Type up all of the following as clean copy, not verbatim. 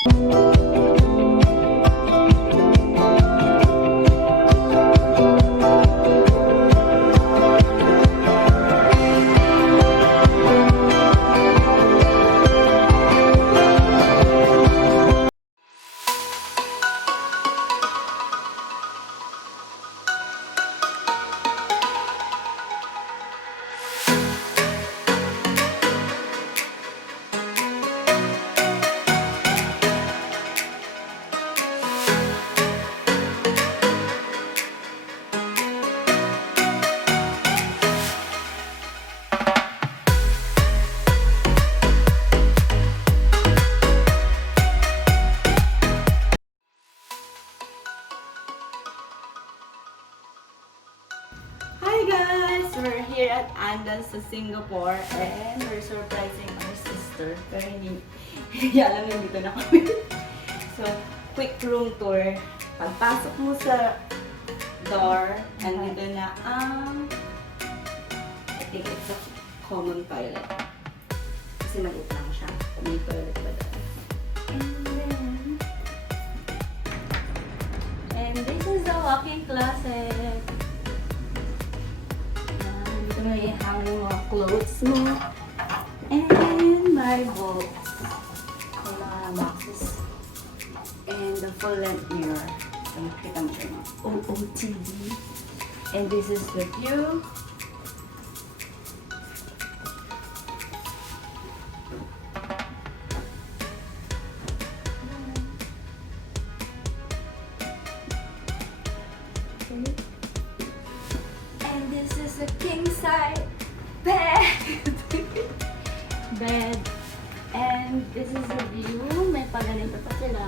Hi guys! We're here at Andaz sa Singapore and we're surprising our sister. Pero hindi alam niyo dito na kami. So, quick room tour. Pagpasok mo sa door, andito na ang I think it's a common toilet. Kasi maliit lang siya. May toilet ba doon? And this is the walk-in closet. Dito na i-hang yung mga clothes mo. And my books. May mga boxes. And the full-length mirror. So, makikita mo siya mga OOTD. And this is the view. And this is a king-size bed. And this is the view. May paganito pa sila.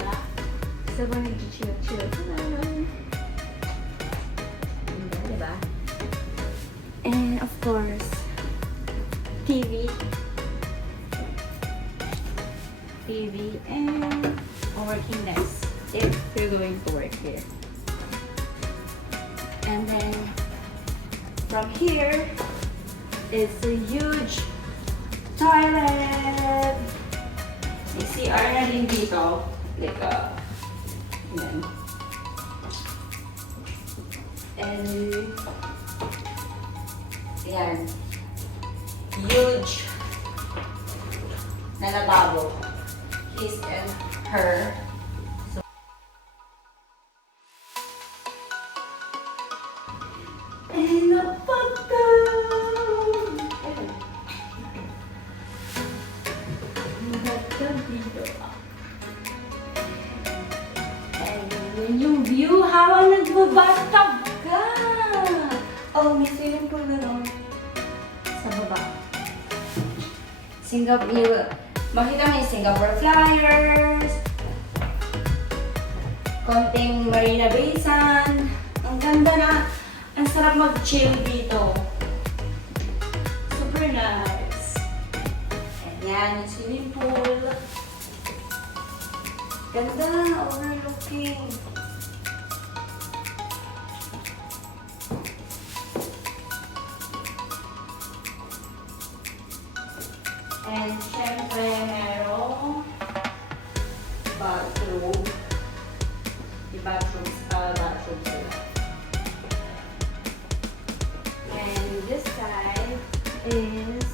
So, kung nag-chill-chill sila. Diba? And of course, TV and a working desk if you're going to work here. And then from here is a huge toilet. May CR na din dito. Like yan. And yan. Huge na lababo. His and her. And a bathtub! Bathtub dito. And yun yung view habang nagbabathtub ka! Oh, may swimming pool na nun. Sa baba. Singapore. Makita mo yung Singapore Flyers. Konting Marina Bay Sand. Ang ganda na. Ang sarap mag-chill dito. Super nice. And yan, yung swimming pool. Ganda, overlooking. And syempre, merong bathroom. Yung bathroom sila. And this side is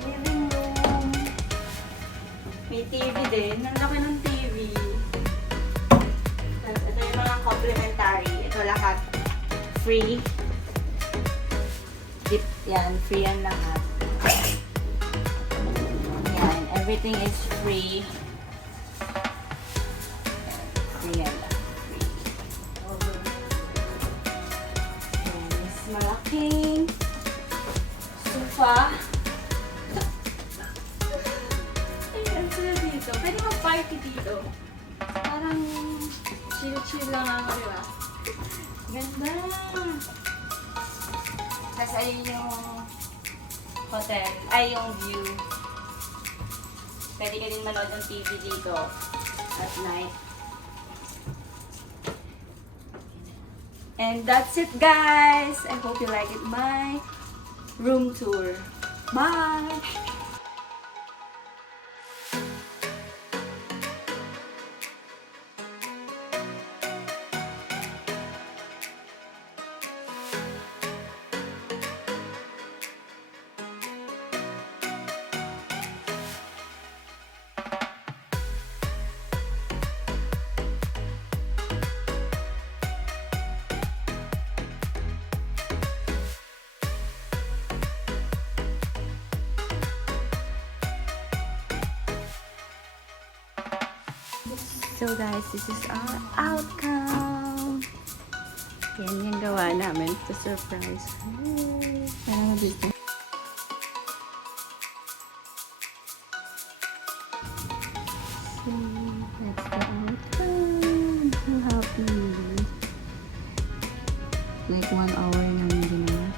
living room. May TV din. Ang laki ng TV. Tapos ito yung mga complimentary. Ito lahat free. Yan, free yan lahat. Yan, everything is free. Free yan lahat. Malaking sofa. Ayan sila dito. Pwede mag-party dito. Parang chill-chill lang ako, diba? Ganda! Tapos ayun yung hotel. Ay, yung view. Pwede ka din manood ng TV dito at night. And that's it, guys. I hope you like it. My room tour. Bye! So guys, this is our outcome. Yan yung gawa namin to surprise. Parang dito. So, that's the outcome. So happy. Like 1 hour namin ginawa.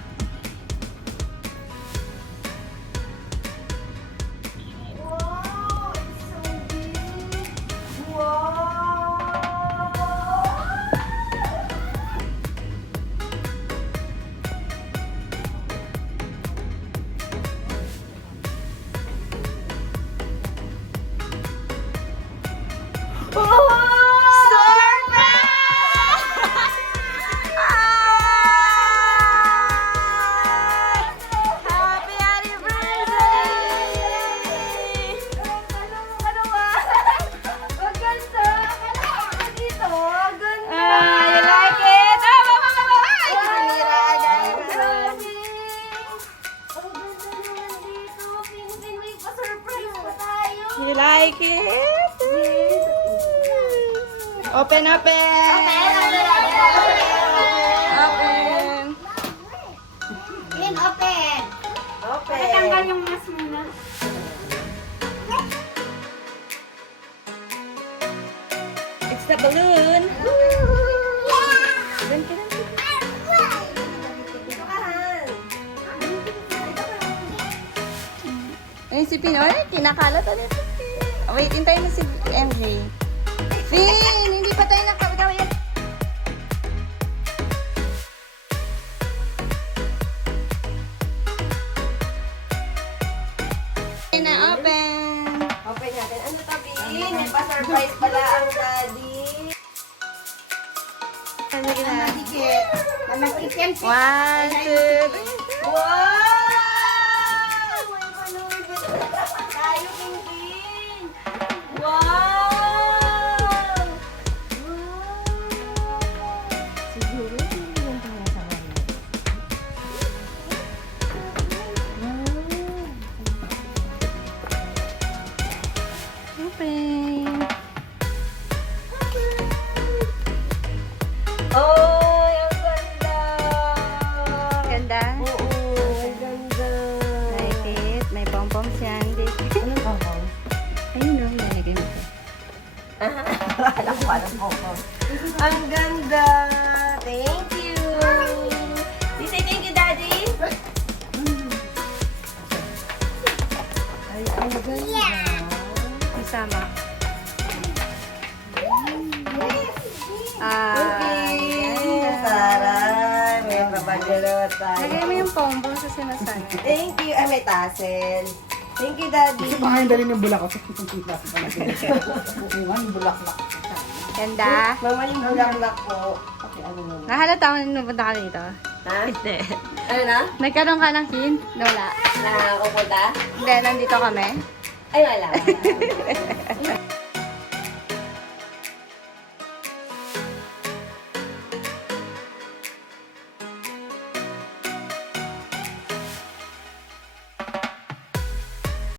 You like it? Yes. Open, open! Open! Open! Open! Open! Natanggal yung mask muna. It's the balloon! Doon ka na. Ayun si Pinoy, kinakalat ulit. Wait, hintayin mo si MJ. Finn, hindi pa tayo nakakawin. Na open. Open natin. Ano tabi? May pa-surprise pala ang daddy. Ano gina? Mamadikit. Mamadikit. 1, 2, 3. Wow! May balloon. Tayo, Pinkin. Wow! Siguro, hindi lang tayo sa open. Oh, ang ganda! Ganda? Oo, ang ganda. Like it. May pom-poms yan. Anong pawpaw? Ayun o, ilalagay mo. Alam ko, ang ganda! Thank you! Say thank you, Daddy! Ay, ang ganda! Isama. Okay! Sarah! May babagalawa tayo. Lagay mo yung pom-poms sa sinasana. Thank you! Ay, may tassel. Thank you, Daddy! Baka yung dalhin yung bulaklak. Bukungan, bulaklak. Ganda. Mama, yung bulaklak po. Okay, ano naman? Nahalata ako nung napunta ka dito. Ha? Hindi. Ano na? Nagkaroon ka ng hint? Wala. Nakakupunta? Hindi, nandito kami. Ay, wala.